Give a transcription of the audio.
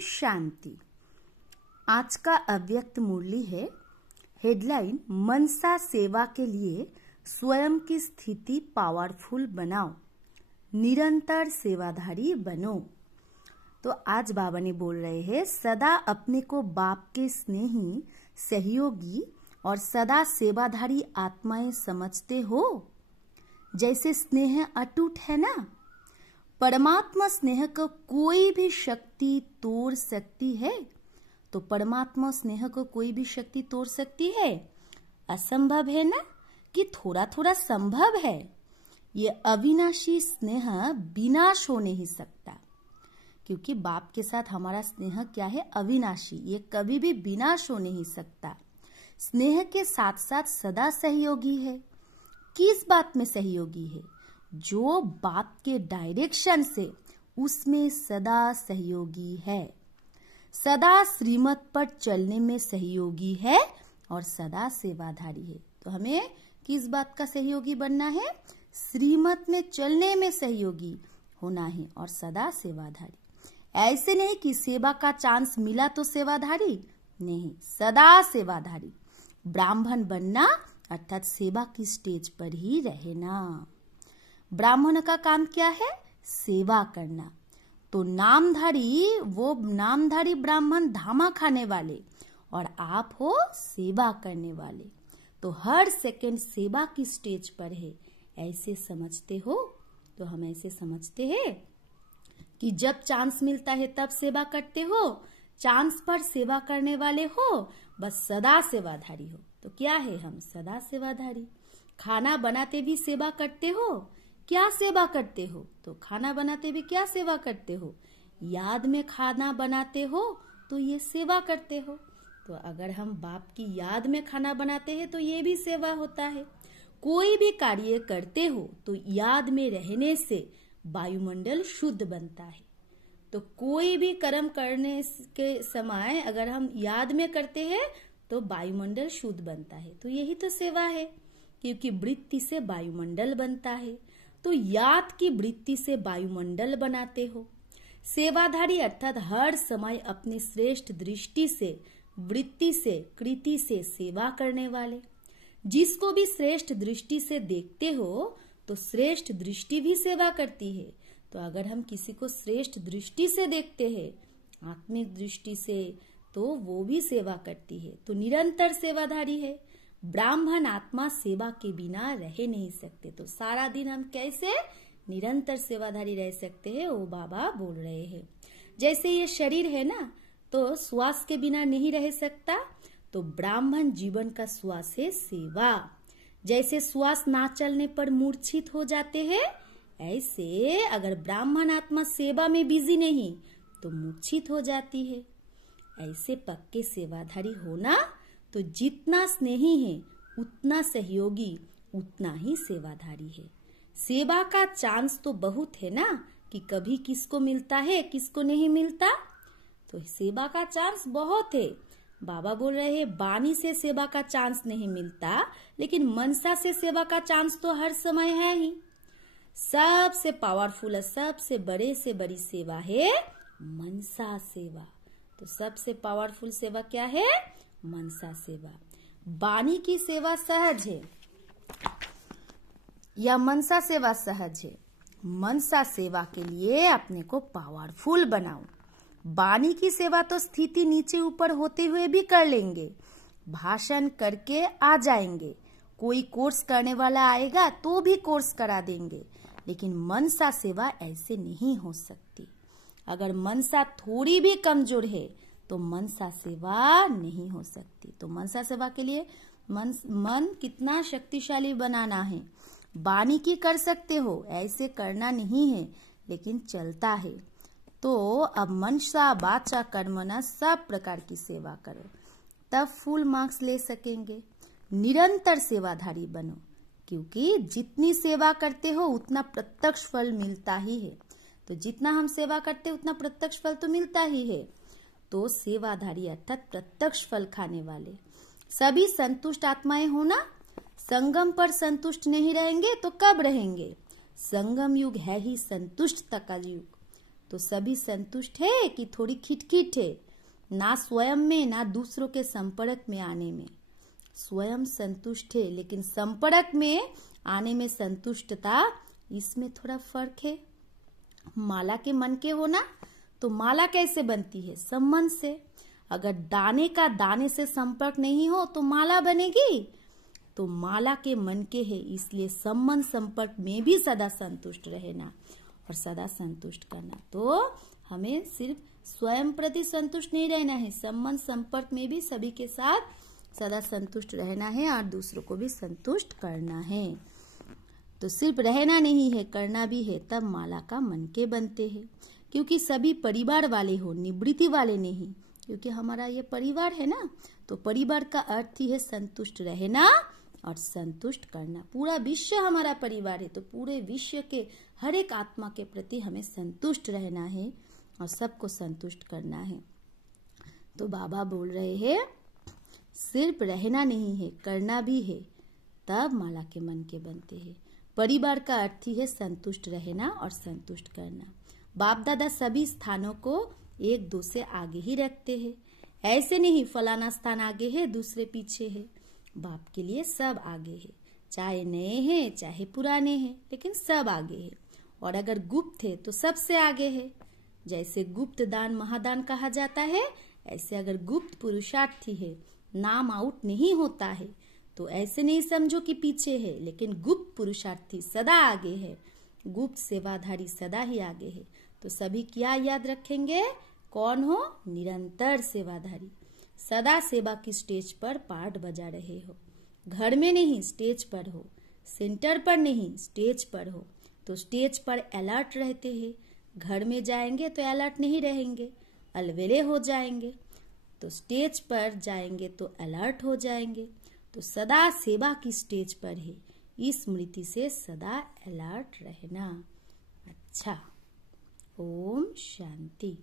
शांति। आज का अव्यक्त मुरली है। हेडलाइन, मनसा सेवा के लिए स्वयं की स्थिति पावरफुल बनाओ, निरंतर सेवाधारी बनो। तो आज बाबा ने बोल रहे हैं, सदा अपने को बाप के स्नेही, सहयोगी और सदा सेवाधारी आत्माएं समझते हो। जैसे स्नेह अटूट है ना, परमात्मा स्नेह को कोई भी शक्ति तोड़ सकती है। तो परमात्मा स्नेह को कोई भी शक्ति तोड़ सकती है? असंभव है ना, कि थोड़ा थोड़ा संभव है। ये अविनाशी स्नेह विनाश हो नहीं सकता, क्योंकि बाप के साथ हमारा स्नेह क्या है? अविनाशी। ये कभी भी विनाश हो नहीं सकता। स्नेह के साथ साथ सदा सहयोगी है। किस बात में सहयोगी है? जो बाप के डायरेक्शन से, उसमें सदा सहयोगी है। सदा श्रीमत पर चलने में सहयोगी है और सदा सेवाधारी है। तो हमें किस बात का सहयोगी बनना है? श्रीमत में चलने में सहयोगी होना है और सदा सेवाधारी। ऐसे नहीं कि सेवा का चांस मिला तो सेवाधारी नहीं, सदा सेवाधारी। ब्राह्मण बनना अर्थात सेवा की स्टेज पर ही रहना। ब्राह्मण का काम क्या है? सेवा करना। तो नामधारी, वो नामधारी ब्राह्मण धामा खाने वाले और आप हो सेवा करने वाले। तो हर सेकंड सेवा की स्टेज पर है, ऐसे समझते हो? तो हम ऐसे समझते हैं कि जब चांस मिलता है तब सेवा करते हो, चांस पर सेवा करने वाले हो, बस सदा सेवाधारी हो। तो क्या है? हम सदा सेवाधारी। खाना बनाते भी सेवा करते हो। क्या सेवा करते हो? तो खाना बनाते भी क्या सेवा करते हो? याद में खाना बनाते हो तो ये सेवा करते हो। तो अगर हम बाप की याद में खाना बनाते हैं तो ये भी सेवा होता है। कोई भी कार्य करते हो तो याद में रहने से वायुमंडल शुद्ध बनता है। तो कोई भी कर्म करने के समय अगर हम याद में करते हैं तो वायुमंडल शुद्ध बनता है। तो यही तो सेवा है, क्योंकि वृत्ति से वायुमंडल बनता है। तो याद की वृत्ति से वायुमंडल बनाते हो। सेवाधारी अर्थात हर समय अपनी श्रेष्ठ दृष्टि से, वृत्ति से, कृति से सेवा करने वाले। जिसको भी श्रेष्ठ दृष्टि से देखते हो तो श्रेष्ठ दृष्टि भी सेवा करती है। तो अगर हम किसी को श्रेष्ठ दृष्टि से देखते हैं, आत्मिक दृष्टि से, तो वो भी सेवा करती है। तो निरंतर सेवाधारी है। ब्राह्मण आत्मा सेवा के बिना रह नहीं सकते। तो सारा दिन हम कैसे निरंतर सेवाधारी रह सकते हैं, वो बाबा बोल रहे हैं। जैसे ये शरीर है ना, तो श्वास के बिना नहीं रह सकता। तो ब्राह्मण जीवन का श्वास है सेवा। जैसे श्वास ना चलने पर मूर्छित हो जाते हैं, ऐसे अगर ब्राह्मण आत्मा सेवा में बिजी नहीं तो मूर्छित हो जाती है। ऐसे पक्के सेवाधारी होना। तो जितना स्नेही है उतना सहयोगी, उतना ही सेवाधारी है। सेवा का चांस तो बहुत है ना, कि कभी किसको मिलता है, किसको नहीं मिलता। तो सेवा का चांस बहुत है। बाबा बोल रहे हैं, बानी से सेवा का चांस नहीं मिलता, लेकिन मनसा से सेवा का चांस तो हर समय है ही। सबसे पावरफुल, सबसे बड़े से बड़ी सेवा है मनसा सेवा। तो सबसे पावरफुल सेवा क्या है? मनसा सेवा। बानी की सेवा सहज है या मनसा सेवा सहज है? मनसा सेवा के लिए अपने को पावरफुल बनाओ। बानी की सेवा तो स्थिति नीचे ऊपर होते हुए भी कर लेंगे, भाषण करके आ जाएंगे। कोई कोर्स करने वाला आएगा तो भी कोर्स करा देंगे, लेकिन मनसा सेवा ऐसे नहीं हो सकती। अगर मनसा थोड़ी भी कमजोर है तो मनसा सेवा नहीं हो सकती। तो मनसा सेवा के लिए मन कितना शक्तिशाली बनाना है। बानी की कर सकते हो, ऐसे करना नहीं है, लेकिन चलता है। तो अब मनसा वाचा कर्मणा सब प्रकार की सेवा करो, तब फुल मार्क्स ले सकेंगे। निरंतर सेवाधारी बनो, क्योंकि जितनी सेवा करते हो उतना प्रत्यक्ष फल मिलता ही है। तो जितना हम सेवा करते उतना प्रत्यक्ष फल तो मिलता ही है। तो सेवाधारी अर्थात प्रत्यक्ष फल खाने वाले। सभी संतुष्ट आत्माएं हो ना। संगम पर संतुष्ट नहीं रहेंगे तो कब रहेंगे? संगम युग है ही संतुष्टता का युग। तो सभी संतुष्ट है कि थोड़ी खिटखिट है, ना स्वयं में ना दूसरों के संपर्क में आने में। स्वयं संतुष्ट है लेकिन संपर्क में आने में संतुष्टता, इसमें थोड़ा फर्क है। माला के मन के हो ना, तो माला कैसे बनती है? संबंध से। अगर दाने का दाने से संपर्क नहीं हो तो माला बनेगी? तो माला के मन के है, इसलिए संबंध संपर्क में भी सदा संतुष्ट रहना और सदा संतुष्ट करना। तो हमें सिर्फ स्वयं प्रति संतुष्ट नहीं रहना है, संबंध संपर्क में भी सभी के साथ सदा संतुष्ट रहना है और दूसरों को भी संतुष्ट करना है। तो सिर्फ रहना नहीं है, करना भी है, तब माला का मन के बनते हैं। क्योंकि सभी परिवार वाले हो, निवृत्ति वाले नहीं। क्योंकि हमारा ये परिवार है ना, तो परिवार का अर्थ ही है संतुष्ट रहना और संतुष्ट करना। पूरा विश्व हमारा परिवार है, तो पूरे विश्व के हर एक आत्मा के प्रति हमें संतुष्ट रहना है और सबको संतुष्ट करना है। तो बाबा बोल रहे हैं सिर्फ रहना नहीं है, करना भी है, तब माला के मन के बनते हैं। परिवार का अर्थ ही है संतुष्ट रहना और संतुष्ट करना। बाप दादा सभी स्थानों को एक दो से आगे ही रखते हैं। ऐसे नहीं फलाना स्थान आगे है दूसरे पीछे है। बाप के लिए सब आगे है, चाहे नए हैं चाहे पुराने हैं, लेकिन सब आगे है। और अगर गुप्त है तो सबसे आगे है। जैसे गुप्त दान महादान कहा जाता है, ऐसे अगर गुप्त पुरुषार्थी है, नाम आउट नहीं होता है, तो ऐसे नहीं समझो कि पीछे है, लेकिन गुप्त पुरुषार्थी सदा आगे है, गुप्त सेवाधारी सदा ही आगे है। तो सभी क्या याद रखेंगे? कौन हो? निरंतर सेवाधारी, सदा सेवा की स्टेज पर पार्ट बजा रहे हो। घर में नहीं, स्टेज पर हो। सेंटर पर नहीं, स्टेज पर हो। तो स्टेज पर अलर्ट रहते हैं। घर में जाएंगे तो अलर्ट नहीं रहेंगे, अलवेले हो जाएंगे। तो स्टेज पर जाएंगे तो अलर्ट हो जाएंगे। तो सदा सेवा की स्टेज पर है, इस स्मृति से सदा अलर्ट रहना। अच्छा, ओम शांति।